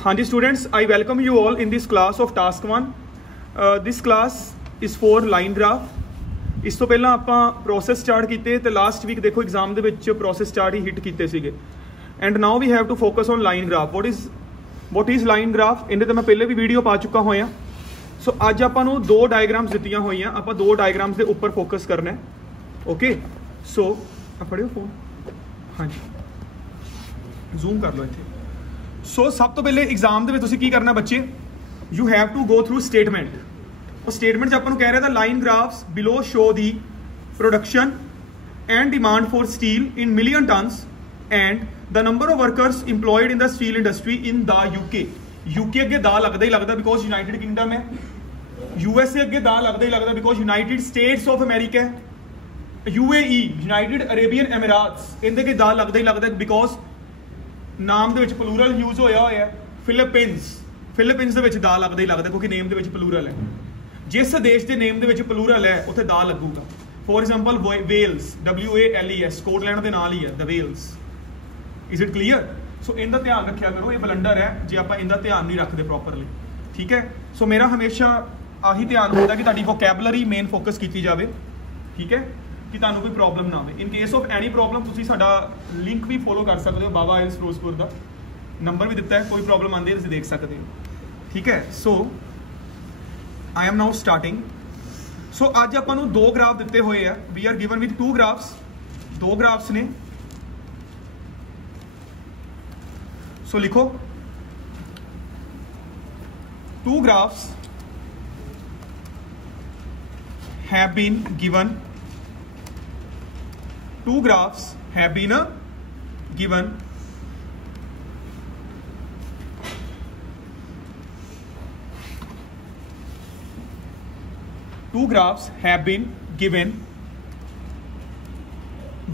हाँ जी students, I welcome you all in this class of task 1। This class is for line graph. इस तो पहला ਆਪਾਂ प्रोसैस स्टार्ट किए तो लास्ट वीक देखो एग्जाम के ਵਿੱਚ प्रोसैस स्टार्ट ही हिट किए ਸੀਗੇ and now we have to focus on line graph. What is line graph ਇਹਦੇ ਤੇ मैं पहले भी वीडियो पा चुका होया। सो ਅੱਜ ਆਪਾਂ ਨੂੰ दो डायग्राम्स ਦਿੱਤੀਆਂ ਹੋਈਆਂ, ਆਪਾਂ दो डायग्राम्स ਦੇ ਉੱਪਰ फोकस करना है। ओके सो ਫੜਿਓ फोन, हाँ जी जूम कर लो ਇੱਥੇ। सो सब तो पहले एग्जाम के तुसीं की करना बच्चे, you have to go through statement. और स्टेटमेंट आपको कह रहा था line graphs below show the production and demand for steel in million tons and the number of workers employed in the steel industry in the UK. UK अगे दा लगता ही लगता बिकॉज यूनाइटेड किंगडम है। यूएसए अगे दा लगता ही लगता because United States of America है। यूएई यूनाइटेड अरेबियन एमिराट्स इनके अगे दा लगता ही लगता बिकॉज नाम के प्लूरल यूज होया है। फिलिपीनस के दा लगता ही लगता क्योंकि नेम के प्लूरल है। जिस देश के नेम के प्लूरल है उत्थे दा लगूगा। For example Wales, WALES, Scotland के नाल ही है the Wales. Is it clear? So इनका ध्यान रखा करो, ये बलंडर है जो आप इनका ध्यान नहीं रखते प्रॉपरली। ठीक है, सो मेरा हमेशा आही ध्यान होता कि तुहाडी वोकैबुलरी मेन फोकस की जाए। ठीक है, कि तुहानू कोई प्रॉब्लम ना आए। In case of any problem तुसीं साडा लिंक भी फॉलो कर सकते हो, बाबा आइल्स फिरोजपुर का नंबर भी दिता है। कोई प्रॉब्लम आती है तुसीं देख सकते हो। ठीक है, so I am now starting. So अज आपां नूं दो ग्राफ दिते हुए हैं। We are given with two graphs, दो ग्राफ्स ने। सो लिखो two graphs have been given. Two graphs have been given. Two graphs have been given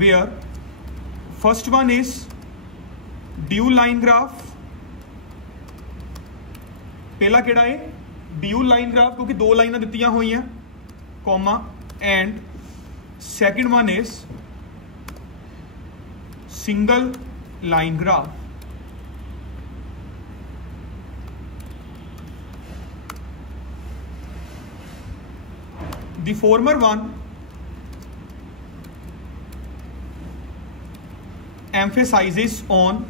where first one is dual line graph। पहला केड़ा है dual line graph क्योंकि दो लाइनां दित्तियां हुई हैं comma, and second one is single line graph। The former one emphasizes on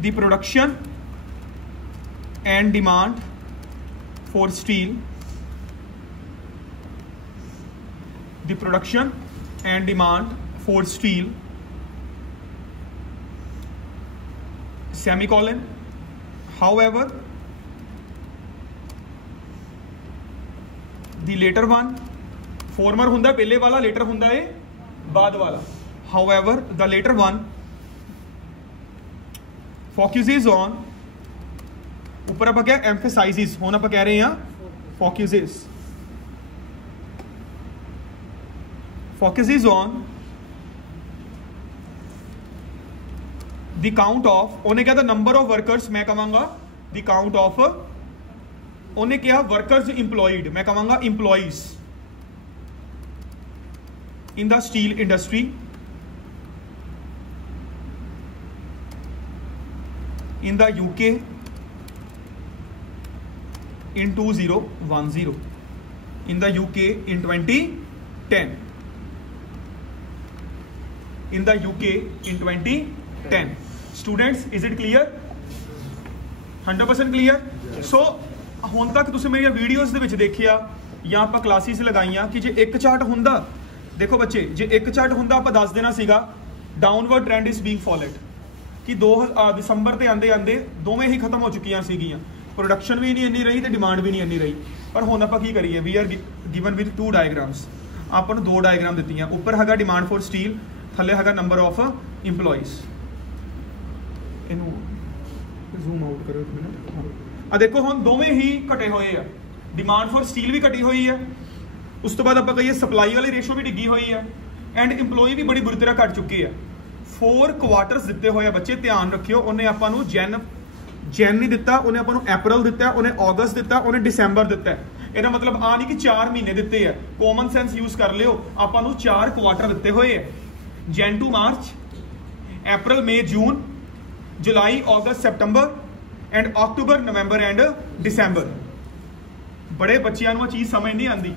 the production and demand for steel, the production and demand for steel, semicolon। However, the later one, former हुंदा पहले वाला, later हुंदा है बाद वाला। However, the later one focuses on, ऊपर आप क्या एम्फेसाइजेस, होना आप कह रहे हैं focuses on the count of. उन्हें क्या था नंबर ऑफ वर्कर्स, मैं कहूँगा द काउंट ऑफ। उन्हें क्या वर्कर्स इंप्लॉयड, मैं कहूँगा employees in the steel industry in the UK in 2010, in the UK in 2010, in the UK in 2010। Students, is it clear? 100% clear? So ਹੁਣ तक तुसीं मेरी वीडियोज़ दे विच देखिया या आप क्लासिस लगाइया कि जे एक चार्ट हुंदा, देखो बच्चे जे एक चार्ट हुंदा आप दस देना सीगा downward trend is being followed कि 2 दिसंबर ते आंदे आंदे दोवें ही खत्म हो चुकियां सीगियां। प्रोडक्शन भी नहीं इन्नी रही तो डिमांड भी नहीं इन्नी रही। पर हुण आपां की करिए, we are given with two diagrams. आपां नूं दो डायग्राम दित्तियां, उपर हैगा डिमांड फॉर स्टील, थल्ले हैगा नंबर ऑफ इंप्लॉइज। इनू जूम आउट करो एक मिनट। आ देखो हुण दोवें ही घटे हुए आ, डिमांड फॉर स्टील भी घटी हुई है, उस तो बाद आपां कहिए सप्लाई वाली रेशो भी डिग्गी हुई है, एंड इंप्लॉई भी बड़ी बुरी तरह घट चुके हैं। 4 क्वार्टर्स दिते हुए बच्चे, ध्यान रखियो। उन्हें आपां नूं जैन नहीं दिता, उन्हें आपां नूं अप्रैल दिता, उन्हें अगस्त दिता, उन्हें दिसंबर दिता है। ਇਹਦਾ ਮਤਲਬ ਆ ਨਹੀਂ ਕਿ 4 ਮਹੀਨੇ ਦਿੱਤੇ ਆ, ਕਾਮਨ ਸੈਂਸ ਯੂਜ਼ ਕਰ ਲਿਓ। ਆਪਾਂ ਨੂੰ 4 ਕੁਆਟਰ ਦਿੱਤੇ ਹੋਏ ਆ, Jan to March, April May June, July August September and October November and December. ਬੜੇ ਬੱਚਿਆਂ ਨੂੰ ਇਹ ਚੀਜ਼ ਸਮਝ ਨਹੀਂ ਆਉਂਦੀ,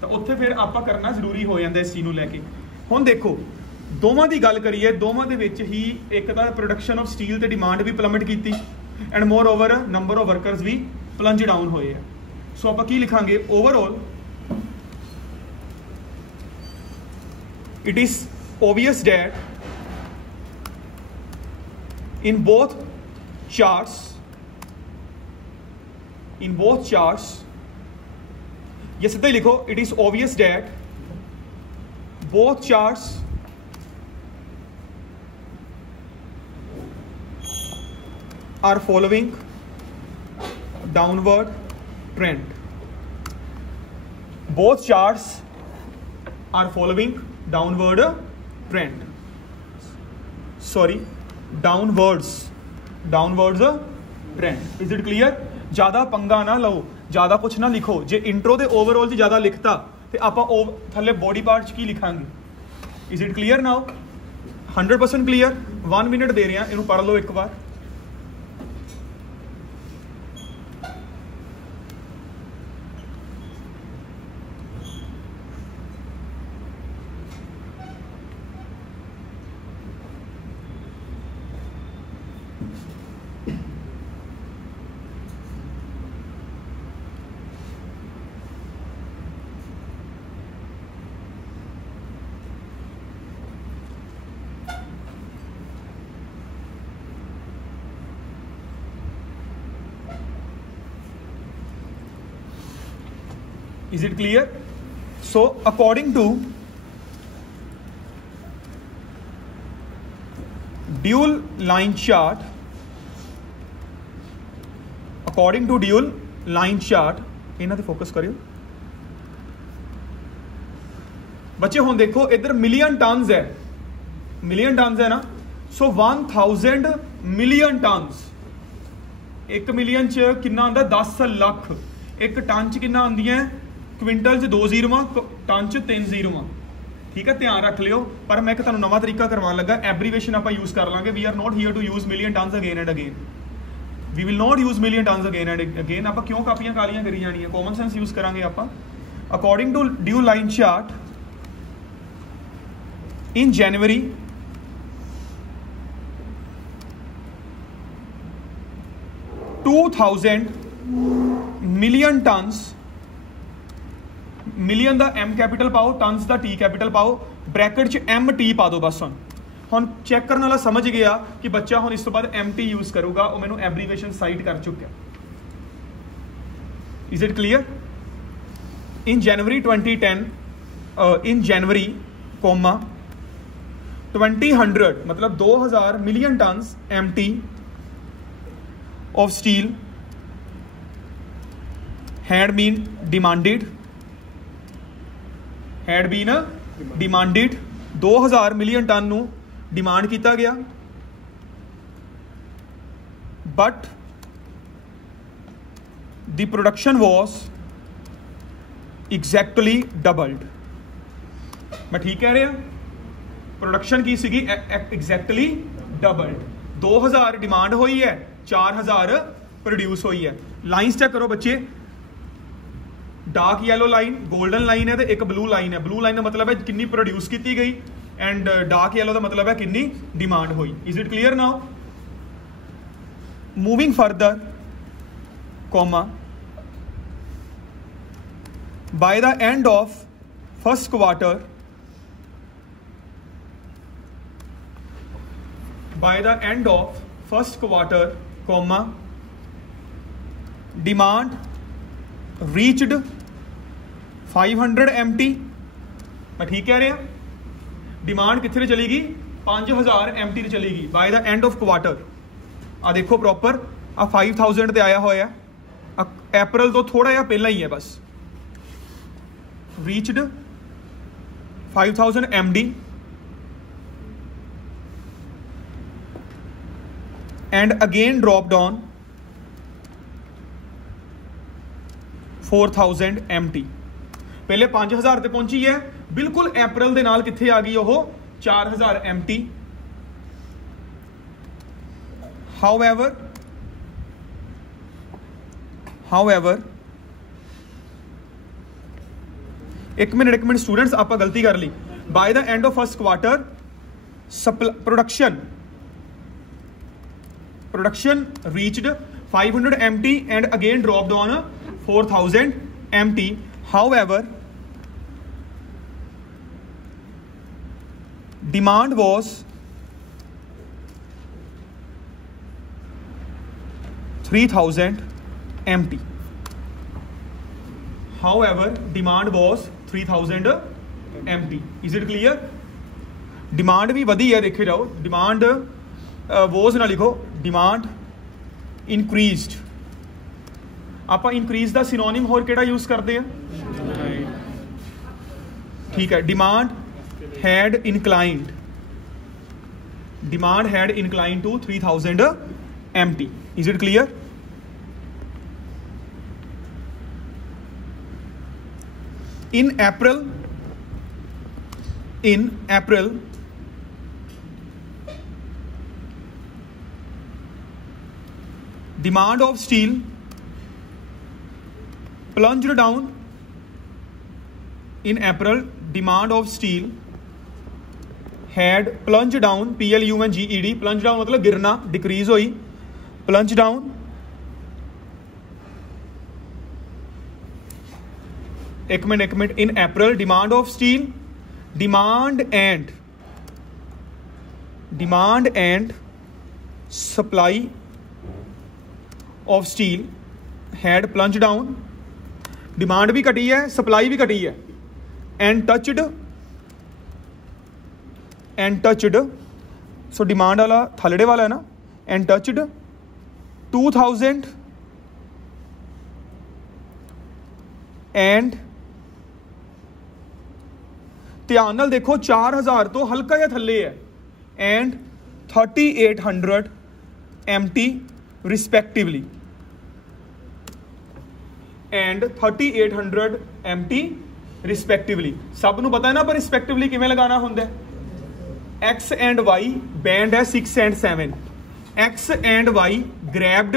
ਤਾਂ ਉੱਥੇ ਫਿਰ ਆਪਾਂ ਕਰਨਾ ਜ਼ਰੂਰੀ ਹੋ ਜਾਂਦਾ ਇਸ ਚੀਜ਼ ਨੂੰ ਲੈ ਕੇ। ਹੁਣ ਦੇਖੋ ਦੋਵਾਂ ਦੀ ਗੱਲ ਕਰੀਏ, ਦੋਵਾਂ ਦੇ ਵਿੱਚ ਹੀ ਇੱਕ ਤਾਂ ਪ੍ਰੋਡਕਸ਼ਨ ਆਫ ਸਟੀਲ ਤੇ ਡਿਮਾਂਡ ਵੀ ਪਲਮਟ ਕੀਤੀ and moreover number of workers ਵੀ ਪਲੰਜ ਡਾਊਨ ਹੋਏ ਆ। ਸੋ ਆਪਾਂ ਕੀ ਲਿਖਾਂਗੇ, overall it is obvious that in both charts ये सीधा ही लिखो, it is obvious that both charts are following downward trend. Both charts are following downward trend. Sorry, downwards trend. Is it clear? ज़्यादा पंगा ना लो, ज़्यादा कुछ ना लिखो। जे इंट्रो दे ओवरऑल से ज़्यादा लिखता तो आप थले बॉडी पार्ट्स की लिखांगे। Is it clear now? 100% clear. 1 minute दे रहे हैं, इन्हों पढ़ लो एक बार। Is it clear? So according to dual line chart, ਇਹਨਾਂ ਤੇ ਫੋਕਸ ਕਰਿਓ ਬੱਚੇ। ਹੁਣ ਦੇਖੋ ਇੱਧਰ ਮਿਲੀਅਨ ਟਨਸ ਹੈ ਨਾ, ਸੋ 1000 ਮਿਲੀਅਨ ਟਨਸ। 1 ਮਿਲੀਅਨ ਚ ਕਿੰਨਾ ਆਉਂਦਾ? 10 ਲੱਖ। 1 ਟਨ ਚ ਕਿੰਨਾ ਆਉਂਦੀਆਂ? क्विंटल च 2 0 टन च 3 0। ठीक है, ध्यान रख लियो। पर मैं एक तुहानू नवा तरीका करवाने लगा, एब्रीवेशन आप यूज़ कर लांगे। We are not here to use million tons again and again. We will not use million tons again and again. आप क्यों कापियां कालियां करी जानी है? कॉमन सेंस यूज़ करांगे आप। According to the line chart in January million tons, million का M capital पाओ, टन्स का T कैपिटल पाओ, ब्रैकेट च MT पा दो बस। हम चेक करने वाला समझ गया कि बच्चा हम इस तो बाद MT यूज करूगा, वो मैंने एब्रीवेशन साइट कर चुका। Is it clear? In January 2010 in January comma 2000 मतलब 2000 million tons MT of steel had been demanded 2000 million ton नू डिमांड किया गया, but the production was exactly doubled. मैं ठीक कह रहा? प्रोडक्शन की सीगी एग्जैक्टली डबल्ड। 2000 डिमांड हुई है, 4000 प्रोड्यूस हुई है। लाइन्स चेक करो बच्चे, dark yellow line golden line है तो एक ब्लू लाइन है। ब्लू लाइन का मतलब है कितनी प्रोड्यूस की गई एंड डार्क येलो का मतलब है कितनी डिमांड हुई। Is it clear now? Moving further comma bye the end of first quarter, comma demand reached 500 MT। मैं ठीक कह रहा? डिमांड कितने चलेगी? 5000 MT चलेगी by the end of quarter. आ देखो प्रॉपर आ 5000 ते आया होया, अप्रैल तो थोड़ा जिहा पहला ही है बस। Reached 5000 MD and again dropped on 4000 MT। पहले 5000 ਤੇ ਪਹੁੰਚੀ ਹੈ, ਬਿਲਕੁਲ अप्रैल ਦੇ ਨਾਲ ਕਿੱਥੇ ਆ ਗਈ ਉਹ 4000 MT। however एक मिनट स्टूडेंट्स आप गलती कर ली। By the end of first quarter production reached 500 MT and again dropped on 4000 MT। however demand was 3000 MT। however demand was 3000 MT। is it clear? Demand भी वधी है, देखे जाओ डिमांड वॉज ना लिखो, डिमांड इंक्रीज्ड। आप इंक्रीज का synonym होर केड़ा यूज करते हैं? ठीक है, demand had inclined, demand had inclined to 3000 MT। Is it clear? In April demand of steel plunged down। in April demand of steel had plunged down, PLUNGED, plunged down मतलब गिरना, decrease हुई, plunged down एक minute in April demand of steel, demand and supply of steel had plunged down। Demand भी घटी है, supply भी घटी है। and touched सो डिमांड वाला थलड़े वाला है ना, and touched 2000 and ध्यान नाल देखो 4000 तो हल्का या थले है, एंड 3800 MT रिस्पैक्टिवली, एंड 3800 MT रिस्पैक्टिवली। सब नूं पता है ना पर रिस्पैक्टिवली किवें लगाना हुंदा है? X एंड Y बैंड है 6 and 7, X and Y grabbed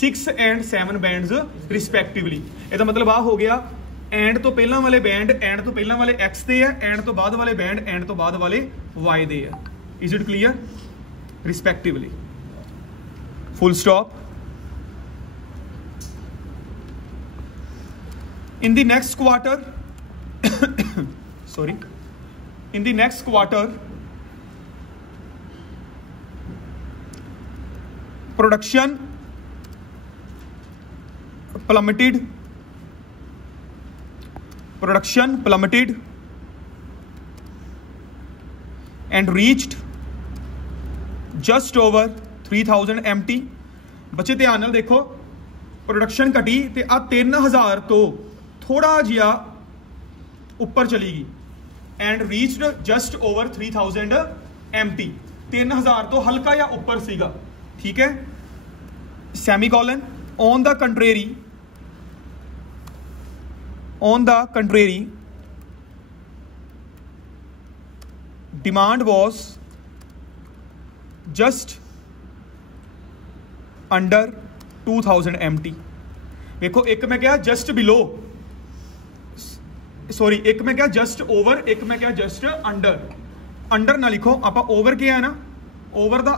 6 and 7 bands respectively. ਇਹਦਾ मतलब आ हो गया एंड तो पहला वाले बैंड एंड तो पहला वाले X दे है, एंड तो बाद वाले बैंड एंड तो बाद वाले Y दे है। Is it clear? Respectively, full stop. In the next quarter sorry, in the next quarter production plummeted and reached just over 3000 MT। बच्चे ध्यान नाल देखो, प्रोडक्शन घटी ते आ 3000 तो थोड़ा जिहा ऊपर चली गई, and reached just over 3000 MT। 3000 तो हल्का या ऊपर सीगा, ठीक है। Semicolon on the contrary demand was just under 2000 MT। देखो एक मैं क्या जस्ट बिलो, सॉरी एक मैं क्या जस्ट ओवर, एक मैं क्या जस्ट अंडर। अंडर ना लिखो, आप ओवर क्या है ना, ओवर दा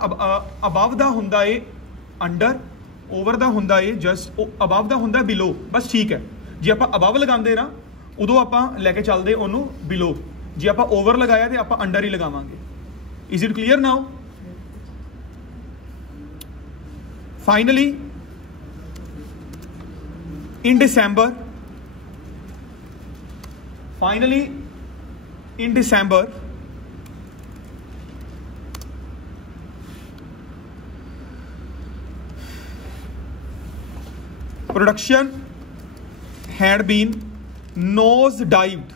अबव दा हुंदा है अंडर, ओवर दा हुंदा है जस्ट, अबव दा हुंदा बिलो, बस ठीक है। जे आप अबव लगाते ना उदों आप लैके चलते ओनू बिलो, जे आप ओवर लगाया तो आप अंडर ही लगावांगे। Is it clear now? Finally in December production had been nose dived।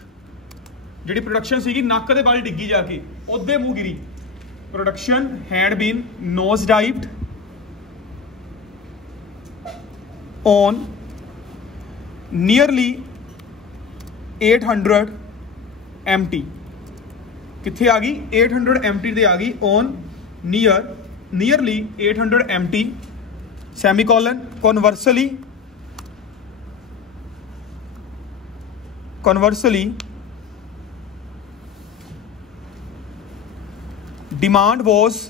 जी प्रोडक्शन सी नक के बल डिगी जाके उदे मूँह गिरी। Production had been nose dived on nearly 800 MT कित्थे आ गई 800 MT ते आ गई on nearly 800 MT semicolon conversely demand was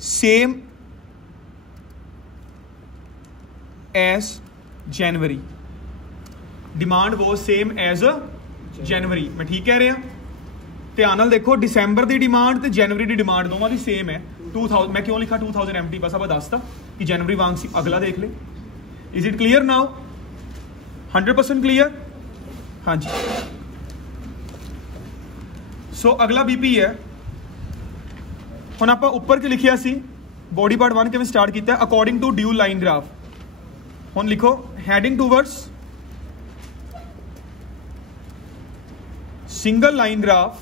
same as January मैं ठीक कह रहा ध्यान नाल देखो दिसंबर की डिमांड तो जनवरी की डिमांड दोवां की सेम है 2000 मैं क्यों लिखा 2000 MT बस अब दसता कि जनवरी वांग सी अगला देख ले is it clear now 100% clear हाँ जी सो अगला BP है हुण आपां उपर की लिखिया सी बॉडी पार्ट 1 किवें स्टार्ट किया according to the line graph हुण लिखो heading towards single line graph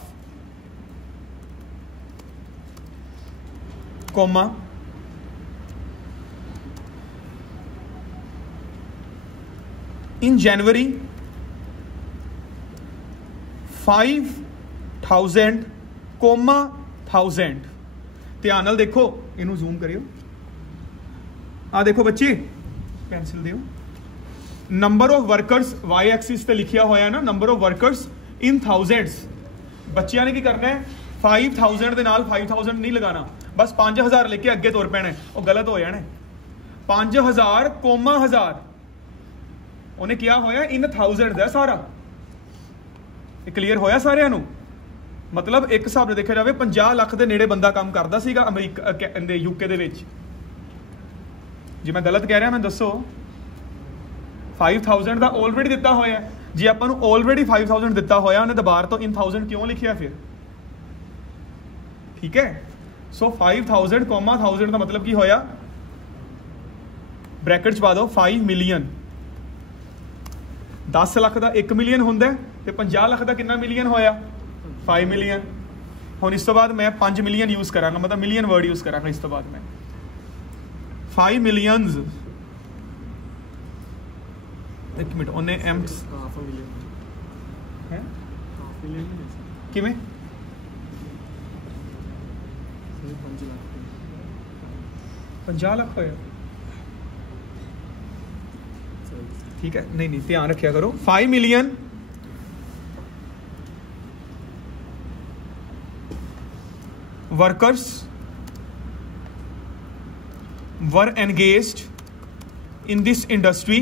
comma in January 5000 comma 1000 ध्यान नाल देखो इनू जूम करियो आ देखो बच्चे पेंसिल दियो number of workers y axis पे लिखिया होया ना number of workers in thousands बच्चियां ने की करना है 5000 के नाल 5000 नहीं लगाना बस 5000 लेके अगे तुर पैना वो गलत हो जाना 5000 कोमा 1000 उन्हें क्या होया इन थाउजेंड है सारा क्लीयर होया सारिਆਂ ਨੂੰ मतलब एक हिसाब से देखा जाए 50 लाख के नेड़े बंदा काम करता सीगा अमरीका यूके दे विच जे मैं गलत कह रहा मैं दसो 5000 का ऑलरेडी दिता होया जे आपां नूं ऑलरेडी 5000 दिता होया उन्हें दोबारा तो इन 1000 क्यों लिखिया फिर ठीक है सो 5000 कॉमा 1000 का मतलब की होया ब्रैकेट च पा दो 5 मिलियन 10 लाख का 1 मिलियन होंदा ते 50 लाख का कितना मिलियन होया 5 मिलियन हुण इस तो बाद मैं 5 मिलियन यूज करांगा मतलब मिलियन वर्ड यूज करांगा इस तो बाद मैं 5 मिलियंस एक मिनट उन्हें एम है किवें 50 लाख होया ठीक है नहीं ध्यान रखा करो 5 million workers were engaged in this industry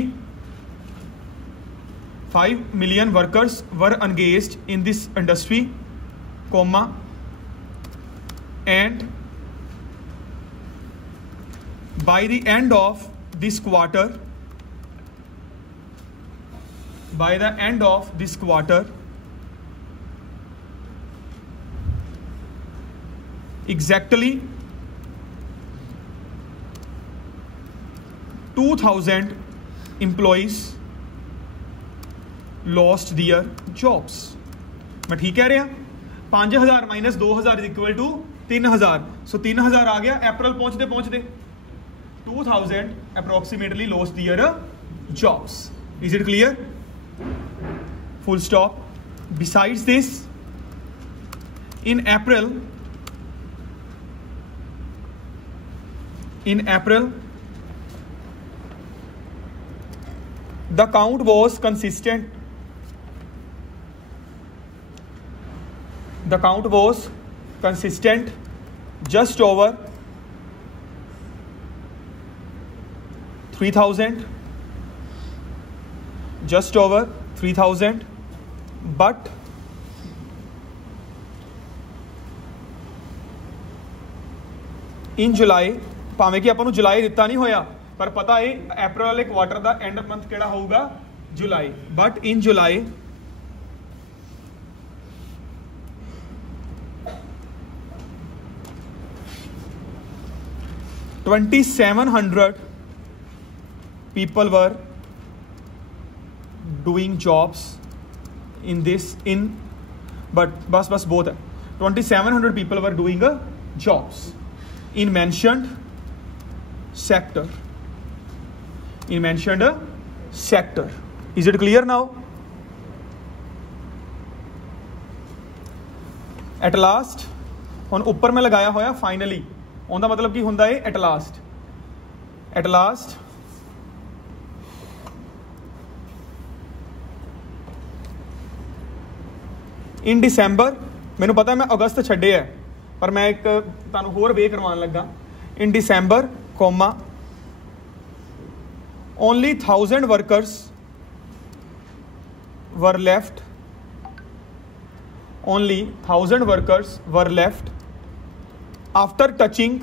5 million workers were engaged in this industry, comma, and by the end of this quarter, exactly 2000 employees lost their jobs मैं ठीक कह रहा 5000 माइनस 2000 इज इक्वल टू 3000 सो 3000 आ गया अप्रैल पहुंचते 2000 approximately lost their jobs is it clear full stop besides this in April the count was consistent just over 3000 but in July भावें कि आपको जुलाई दिता नहीं होया पर पता है अप्रैल वाले क्वार्टर का एंड मंथ केड़ा होगा जुलाई but in July $2,700 people were doing jobs in but bus both है 2,700 people were doing jobs in mentioned sector is it clear now? At last हुण उपर मैं लगाया होया फाइनली, उनका मतलब की हुंदा है at last. At last in December, मैनू पता है मैं अगस्त छड्डे है पर मैं एक तुहानू होर वे करवान लगा। In December comma only 1000 workers were left, only 1000 workers were left after touching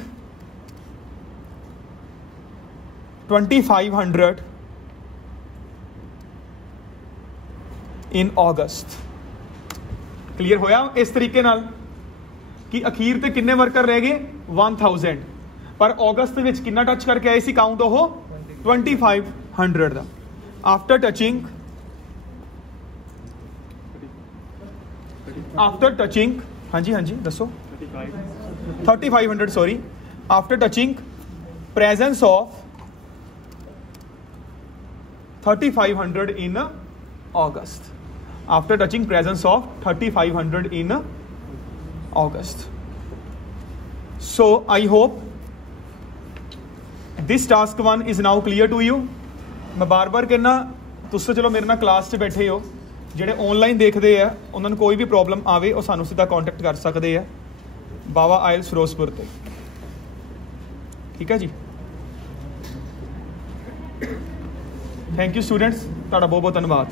2500 in August. Clear होया इस तरीके नाल कि अखीर ते किन्ने वर्कर रह गए 1000, पर अगस्त विच किन्ना टच करके आए सी काउंट ओह 2500 दा। आफ्टर टचिंग हाँ जी दसो 3500 sorry, after touching presence of 3500 in August, after touching presence of 3500 in August. So I hope this task 1 is now clear to you. मैं बार बार कहना तुस चलो मेरे नाल क्लास च बैठे हो, ਜਿਹੜੇ ऑनलाइन देखते हैं उन्होंने कोई भी प्रॉब्लम आवे वो सानू सीधा कॉन्टैक्ट कर सकते हैं बावा आयल्स फिरोजपुर ते। ठीक है जी, थैंक यू स्टूडेंट्स, तुहाडा बहुत बहुत धन्यवाद।